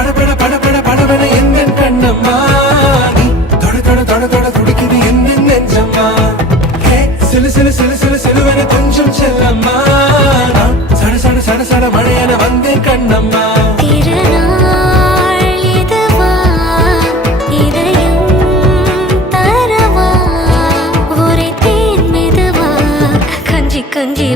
படபட படபட படபட எந்த கண்ணம்மா நீ தொட தொட தொட தொட துடிக்குது எந்த நெஞ்சம்மா ஹே சிலு சிலு சிலு சிலு சிலுவன கொஞ்சம் செல்லம்மா நான் சட சட சட சட மழையன வந்தேன் கண்ணம்மா திருநாள் இதுவா இதயம் தரவா ஒரே தேன் மெதுவா கஞ்சி கஞ்சி